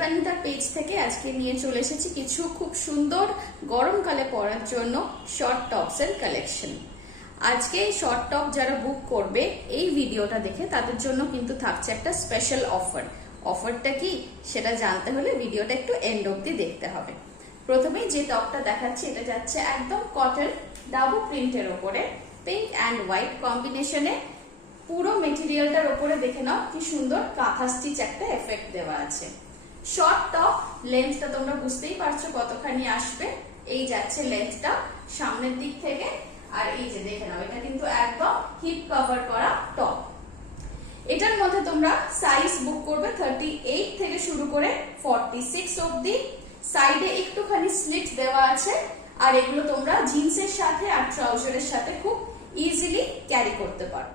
দীপান্বিতার page থেকে আজকে নিয়ে চলে এসেছি কিছু খুব সুন্দর গরমকালে পরার জন্য শর্ট টপস এর কালেকশন। আজকে এই শর্ট টপ যারা বুক করবে এই ভিডিওটা দেখে তাদের জন্য কিন্তু থাকছে একটা স্পেশাল অফার। অফারটা কি সেটা জানতে হলে ভিডিওটা একটু এন্ড অবধি দেখতে হবে। প্রথমেই যে টপটা দেখাচ্ছি এটা যাচ্ছে একদম কটন ডাবল প্রিন্টের ওপরে পিঙ্ক অ্যান্ড হোয়াইট কম্বিনেশনে। পুরো মেটেরিয়ালটার ওপরে দেখে নাও কি সুন্দর কাঁথা স্টিচ একটা এফেক্ট দেওয়া আছে। শর্ট টপ লেন্থটা তোমরা বুঝতেই পারছো কতখানি আসবে। এই যাচ্ছে লেন্থটা সামনের দিক থেকে, আর এই যে দেখে নাও এটা কিন্তু একদম হিপ কভার করা টপ। এটার মধ্যে তোমরা সাইজ বুক করবে 38 থেকে শুরু করে 46 অবধি। সাইডে একটুখানি স্লিট দেওয়া আছে, আর এগুলো তোমরা জিন্সের সাথে আর ট্রাউজারের সাথে খুব ইজিলি ক্যারি করতে পারো।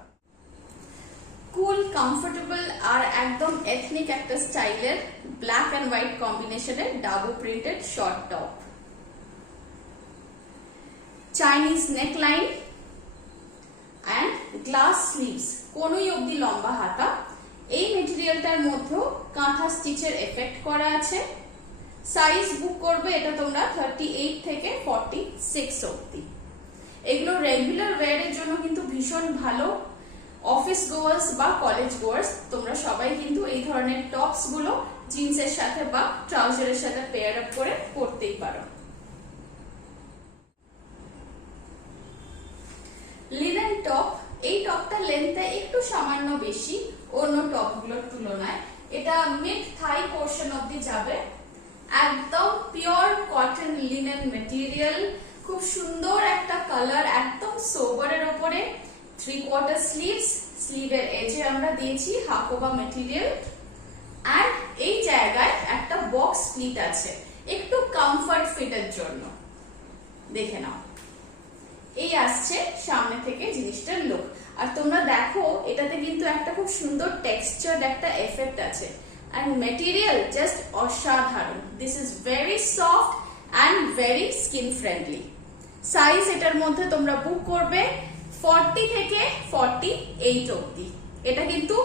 কুল, কমফোর্টেবল আর একদম এথনিক একটা স্টাইলের ব্ল্যাক এন্ড হোয়াইট কম্বিনেশনের double printed short top. Chinese neckline and glass sleeves, কোনই অবধি লম্বা হাতা। এই মেটেরিয়ালটার মধ্যেও কাঁথা স্টিচের এফেক্ট করা আছে। সাইজ বুক করবে এটা তোমরা 38 থেকে 46 অবধি। এগুলো রেগুলার ওয়্যারের জন্য কিন্তু ভীষণ ভালো। অফিস গোয়ার্স বা কলেজ গোয়ার্স তোমরা সবাই কিন্তু এই ধরনের টপস গুলো জিন্সের সাথে বা ট্রাউজারের সাথে পেয়ার আপ করে পরতেই পারো। লিনেন টপ, এই টপটা লেন্থে একটু সামান্য বেশি অন্য টপ গুলোর তুলনায়। এটা মিড থাই পোর্শন অবধি যাবে। একদম পিওর কটন লিনেন মেটেরিয়াল, খুব সুন্দর একটা কালার, একদম সোবারের উপরে। 3/4 স্লিভস, স্লিভের এজে আমরা দিয়েছি হাকোবা মেটেরিয়াল, আর এই জায়গায় একটা বক্স স্প্লিট আছে একটু কমফর্ট ফিটের জন্য। দেখে নাও এই আসছে সামনে থেকে জিনিসটার লুক। আর তোমরা দেখো এটাতে কিন্তু একটা খুব সুন্দর টেক্সচার একটা এফেক্ট আছে, and material just অসাধারণ। This is very soft and very skin friendly. Size এটার মধ্যে তোমরা বুক করবে 40 থেকে 48 অবধি। এটা কিন্তু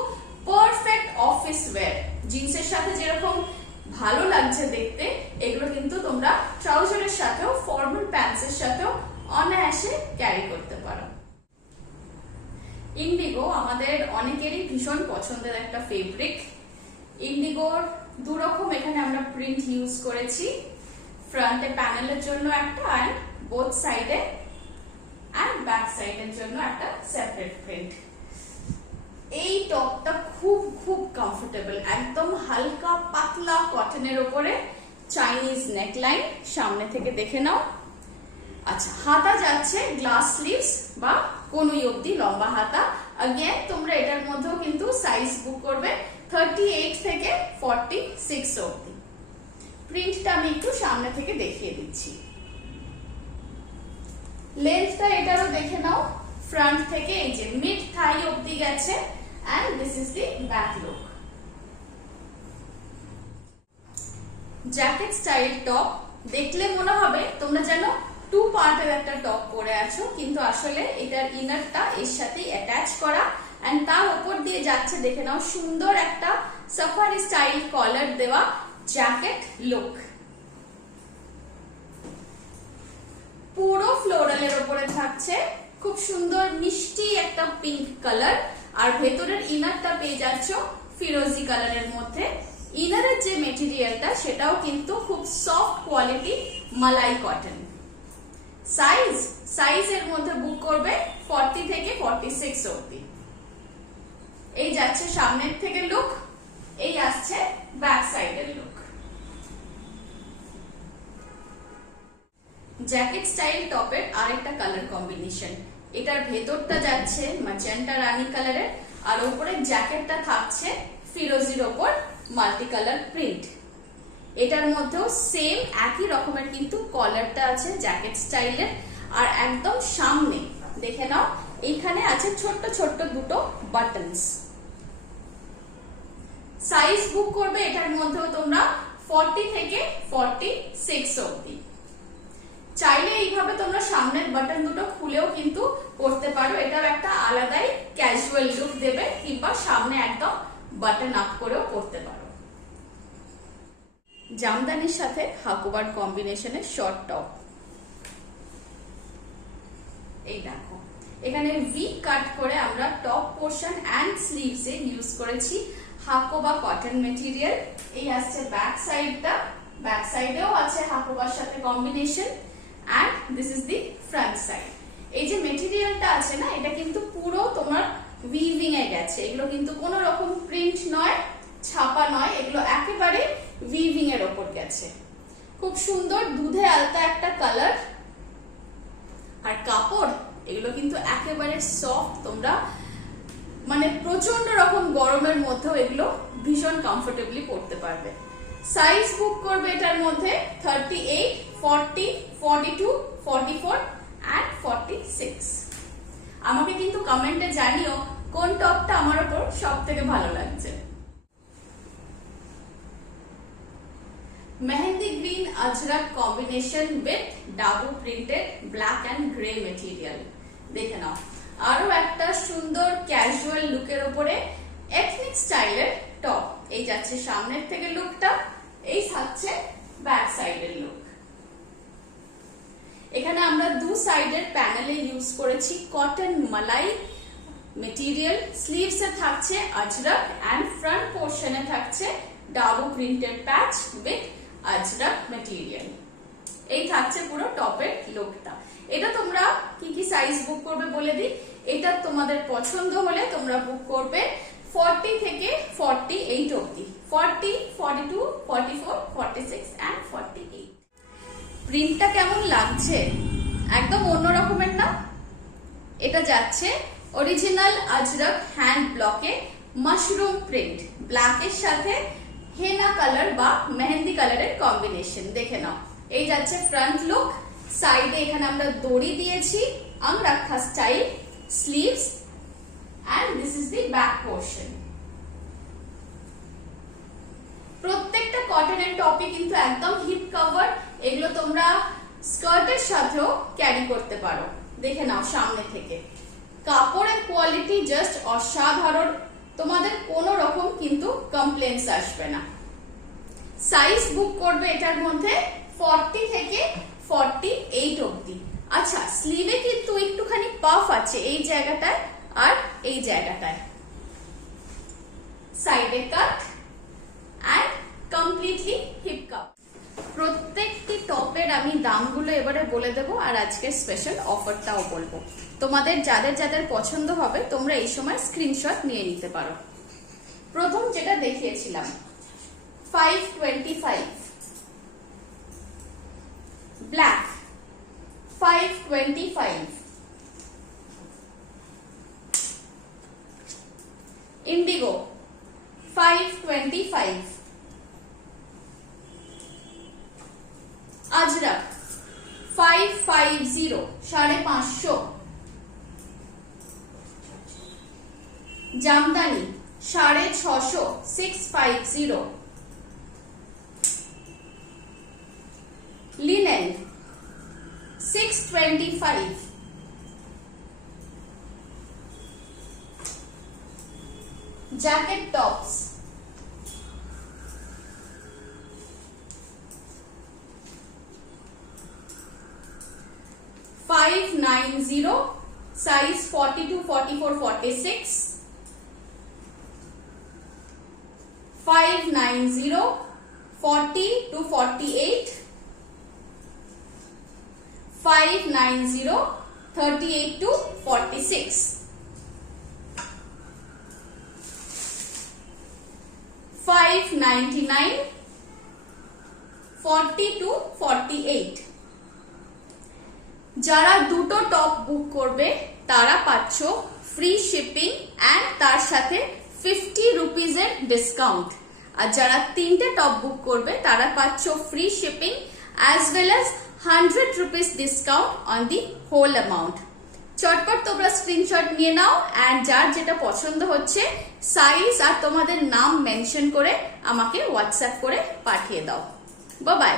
পারফেক্ট অফিস ওয়্যার, জিন্সের সাথে যেরকম ভালো লাগছে দেখতে, এগুলো কিন্তু তোমরা ট্রাউজারের সাথেও ফর্মাল প্যান্টসের সাথেও অনায়াসে ক্যারি করতে পারো। ইন্ডিগো আমাদের অনেকেরই ভীষণ পছন্দের একটা ফেব্রিক। ইন্ডিগোর দুরকম এখানে আমরা প্রিন্ট ইউজ করেছি। ফ্রন্টে প্যানেলের জন্য একটা, অ্যান্ড বোথ সাইডে অ্যান্ড ব্যাক সাইডের জন্য একটা সেপারেট প্রিন্ট। এই টপটা খুব খুব কমফোর্টেবল, একদম হালকা পাতলা কটনের উপরে চাইনিজ নেকলাইন, সামনে থেকে দেখে নাও। আচ্ছা, হাতা যাচ্ছে গ্লাস স্লিভস বা কোনই অবধি লম্বা হাতা। अगेन তোমরা এটার মধ্যেও কিন্তু সাইজ বুক করবে 38 থেকে 46 অবধি। প্রিন্টটা আমি একটু সামনে থেকে দেখিয়ে দিচ্ছি। লেন্থটা এটারও দেখে নাও, ফ্রন্ট থেকে এই যে মিড থাই অবধি গেছে, and this is the back look. Jacket style top, দেখলে মনে হবে তোমরা যেন 2 পার্টের একটা টপ পরে আছো, কিন্তু আসলে এটার ইনারটা এর সাথে অ্যাটাচ করা, এন্ড তার উপর দিয়ে যাচ্ছে দেখে নাও সুন্দর একটা সাফারি স্টাইল কলার দেওয়া জ্যাকেট লুক। পুরো ফ্লোরালের উপরে থাকছে খুব সুন্দর মিষ্টি একটা পিঙ্ক কালার, আর ভেতরের ইনারটা পেয়ে যাচ্ছ ফিরোজি কালারের মধ্যে। ইনারের যে মেটেরিয়ালটা সেটাও কিন্তু খুব সফট কোয়ালিটি মালাই কটন। সাইজ এর মধ্যে বুক করবে 40 থেকে 46 অবধি। এই যাচ্ছে সামনের থেকে লুক, এই আসছে ব্যাক সাইডের লুক। জ্যাকেট স্টাইল টপের আরেকটা কালার কম্বিনেশন। এটার ভেতরটা যাচ্ছে ম্যাজেন্টা রানী কালারের, আর উপরে জ্যাকেটটা থাকছে ফিরোজির ওপর মাল্টি কালার প্রিন্ট। এটার মধ্যেও সেম একই রকমের কিন্তু কলারটা আছে জ্যাকেট স্টাইলের, আর একদম সামনে দেখে নাও এখানে আছে ছোট্ট ছোট্ট দুটো বাটনস। সাইজ বুক করবে এটার মধ্যেও তোমরা 40 থেকে 46 অবধি। চাইলে এইভাবে তোমরা সামনের বাটন দুটো খুলেও কিন্তু পরতে পারো, এটাও একটা আলাদাই ক্যাজুয়াল লুক দেবে, কিংবা সামনে একদম বাটন আপ করেও পরতে পারো। জামদানির সাথে হাকোবার কম্বিনেশনের শর্ট টপ। এই দেখো, এখানে ভি কাট করে আমরা টপ পোর্শন এন্ড স্লিভস এ ইউজ করেছি হাকোবা কটন মেটেরিয়াল। এই আসছে ব্যাক সাইডটা, ব্যাক সাইডেও আছে হাকোবার সাথে combination, and this is the front side. এই যে মেটেরিয়ালটা আছে না, এটা কিন্তু পুরো তোমার উইভিং এ গেছে। এগুলো কিন্তু কোনো রকম প্রিন্ট নয়, ছাপা নয়, এগুলো একেবারে উইভিং এর ওপর গেছে। খুব সুন্দর দুধে আলতা একটা কালার, আর কাপড় এগুলো কিন্তু একেবারে সফট। তোমরা মানে প্রচন্ড রকম গরমের মধ্যেও এগুলো ভীষণ কমফোর্টেবলি পরতে পারবে। সাইজ বুক করবে এটার মধ্যে 38, 40, 42, 44 and 46। আমাকে কিন্তু কমেন্টে জানিও কোন টপটা আমার উপর সব থেকে ভালো লাগছে। Mehndi green Ajrak combination with Dabu printed black and grey material. দেখে নাও, আরো একটা সুন্দর ক্যাজুয়াল লুকের উপরে এথনিক স্টাইলের টপ। এই যাচ্ছে সামনের থেকে লুকটা, এই থাকছে ব্যাক সাইডের লুক। এখানে আমরা দু সাইডের প্যানেলে ইউজ করেছি কটন মালাই মেটেরিয়াল। স্লিভস এ থাকছে আজরাক এন্ড ফ্রন্ট পোর্শনে থাকছে dabu printed patch with Ajrak material. এই থাকছে পুরো টপের লুকটা। এটা তোমরা কি কি সাইজ বুক করবে বলে দিই। এটা তোমাদের পছন্দ হলে তোমরা বুক করবে 40 থেকে 48 অবধি, 40, 42, 44, 46 and 48। প্রিন্টটা কেমন লাগছে? একদম অন্য রকমের না? এটা যাচ্ছে অরিজিনাল আজরাক হ্যান্ড ব্লকে মাশরুম প্রিন্ট, ব্ল্যাকের সাথে হেনা কালার বা মেহেন্দি কালারের কম্বিনেশন। দেখে নাও, এই যাচ্ছে ফ্রন্ট লুক। সাইডে এখানে আমরা দড়ি দিয়েছি angrakha style, sleeves, and this is the back portion। প্রত্যেকটা কটনের টপে কিন্তু একদম হিপ কভার। এগুলো তোমরা স্কার্টের সাথেও ক্যারি করতে পারো। দেখে নাও সামনে থেকে, কাপড়ের কোয়ালিটি জাস্ট অসাধারণ, তোমাদের কোনো রকম কিন্তু কমপ্লেন্টস আসবে না। সাইজ বুক করবে এটার মধ্যে 40 থেকে 48 অবধি। আচ্ছা, স্লিভে কিন্তু একটুখানি পাফ আছে এই জায়গাটায় আর এই জায়গাটায়, সাইডে কাট এন্ড কমপ্লিটলি হিপ কাপ। প্রত্যেকটি টপের আমি দামগুলো এবারে বলে দেবো, আর আজকের স্পেশাল অফারটাও বলবো। তোমাদের যাদের যাদের পছন্দ হবে তোমরা এই সময় স্ক্রিনশট নিয়ে নিতে পারো। প্রথম যেটা দেখিয়েছিলাম 525 black, 525 Indigo, 525 Ajrak, 550 550, Jamdani 650 650, linen 625, jacket tops 590, size 42, 44, 46, 590, 40 to 48, 590, 38 to 46, 599, 40 to 48। যারা দুটো টপ বুক করবে তারা পাচ্ছ ফ্রি শিপিং এন্ড তার সাথে 50 রুপিজের ডিসকাউন্ট। আর যারা তিনটে টপ বুক করবে তারা পাচ্ছ free shipping as well as 100 rupees discount on the whole amount। চটপট তোমরা স্ক্রিনশট নিয়ে নাও এন্ড যার যেটা পছন্দ হচ্ছে সাইজ আর তোমাদের নাম মেনশন করে আমাকে হোয়াটসঅ্যাপ করে পাঠিয়ে দাও। Bye bye.